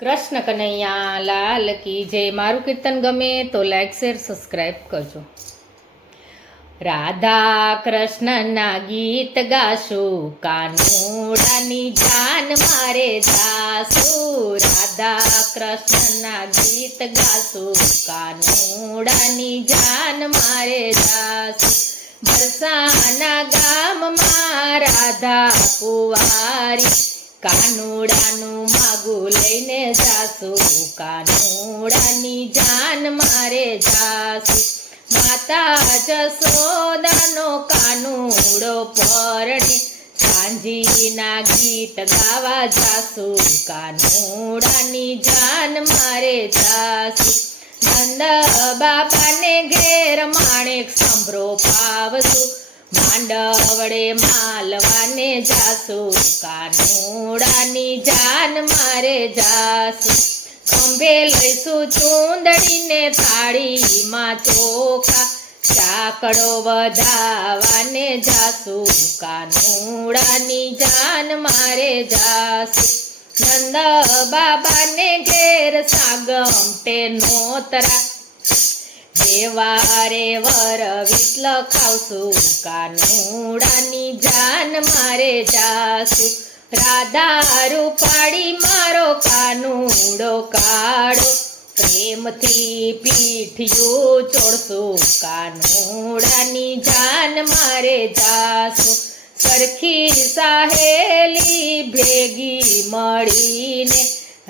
કૃષ્ણ કનૈયા લાલ કી જય. મારું કીર્તન ગમે તો લાઈક શેર સબસ્ક્રાઈબ કરજો. રાધા કૃષ્ણના ગીત ગાશું, કાનુડાની જાન મારે જાશું. રાધા કૃષ્ણના ગીત ગાશું, કાનુડાની જાન મારે જાશું. બરસાના ગામમાં રાધા કુંવારી, કાનુડાનું માગું લઈને જાશું. કાનુડાની જાન મારે જાશું. માતા જશોદાનો કાનુડો પરણે, સાંજીના ગીત ગાવા જાશું. કાનુડાની જાન મારે જાશું. નંદ બાબાને ઘેર માણેક સંભરો પાવશું, માંડવડે માલવાને જાશું. કાનુડાની જાન મારે જાશું. ખંભે લઈશું ચૂંદડીને, થાળીમાં ચોખા, ચાકડો વધાવાને જાશું. કાનુડાની જાન મારે જાશું. નંદ બાબાને ઘેર સાગમટે નોતરા, દેવારે વર વિટલ ખાવશું. કાનુડાની જાન મારે જાશું. રાધા રૂપાળી મારો કાનુડો કાળો, પ્રેમથી પીઠિયું ચોડશું. કાનુડાની જાન મારે જાશું. સરખી સાહેલી ભેગી મળીને,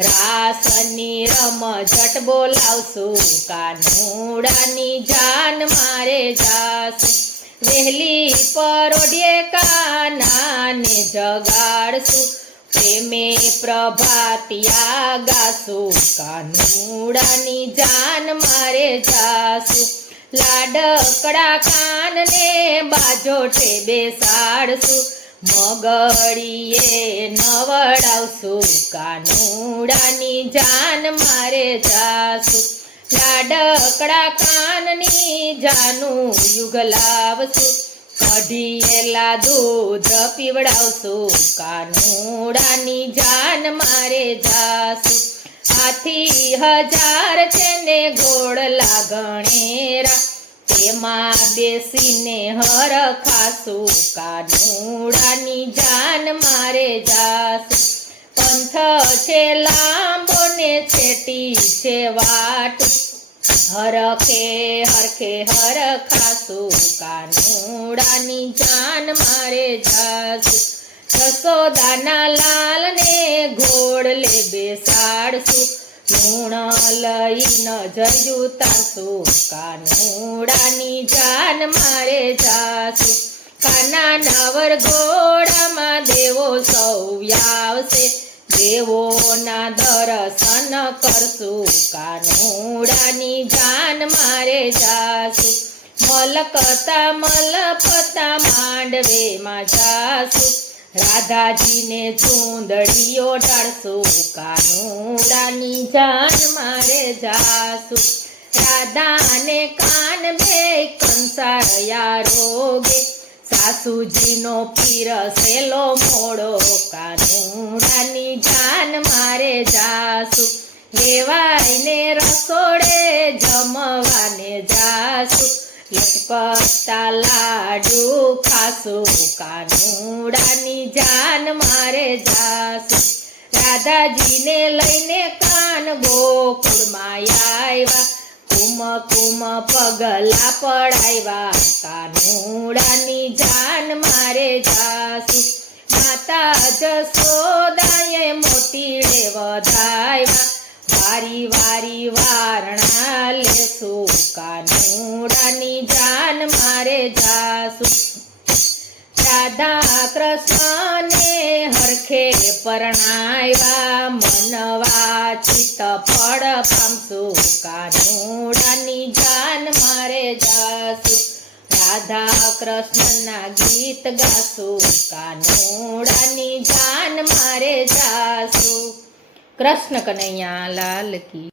રાસની રમઝટ બોલાવશું. કાનુડાની જાન મારે જાશું. વહેલી પરોઢે કાનાને જગાડશું, પ્રેમે પ્રભાતિયા ગાશું. કાનુડાની જાન મારે જાશું. લાડકડા કાનને બાજોઠે બેસાડશું, મગડીએ નવડાવશું. કાનુડાની જાન મારે જાશું. લાડકડા કાનની જાનું યુગલાવશું, કઢિયેલા દૂધ પીવડાવશું. કાનુડાની જાન મારે જાશું. હાથી 1000 છે ને ઘોડલા ગણેરા, તેમાં બેસીને હરખાશું. કાનુડાની જાન મારે જાશું. પંથ છે લાંબો ને છેટી છે વાટ, હરખે હરખે હરખાશું. કાનુડાની જાન મારે જાશું. જશોદાના લાલને ઘોડલે બેસાડશું, લૂણ લઈને જજુ તારશું. કાનુડાની જાન મારે જાશું. કાના નવર ઘોડામાં દેવો સૌ આવશે, દેવોના દર્શન કરશું. કાનુડાની જાન મારે જાશું. મલકતા મલપતા માંડવેમાં જાશું, રાધાજીને ચૂંદડીઓ ઢાળશું. કાનુડાની જાન મારે જાશું. રાધાને કાન બે કંસાળયા રોગે, સાસુજીનો પીરસેલો મોડો. કાનુડાની જાન મારે જાશું. લેવાઈને રસોડે જમવાને જાશું, લટપટા લાડુ ખાશું. કાનુડાની જાન મારે જાશું. રાધાજીને લઈને કાન ગોકુળમાં આવ્યા, કુમ કુમ પગલા પડાવ્યા. કાનુડાની જાન મારે જાશું. માતા જશોદાએ મોતીડે વધાવ્યા, વારી વારી વારણા લેશું. કાનુડાની જાન મારે જાશું. રાધા કૃષ્ણને હરખે પરણાવ્યા, મનવા ચિત્ત ફળ પામશું. કાનુડાની જાન મારે જાશું. રાધા કૃષ્ણના ગીત ગાશું, કાનુડાની જાન મારે જાશું. કૃષ્ણ કનૈયા લાલ કી.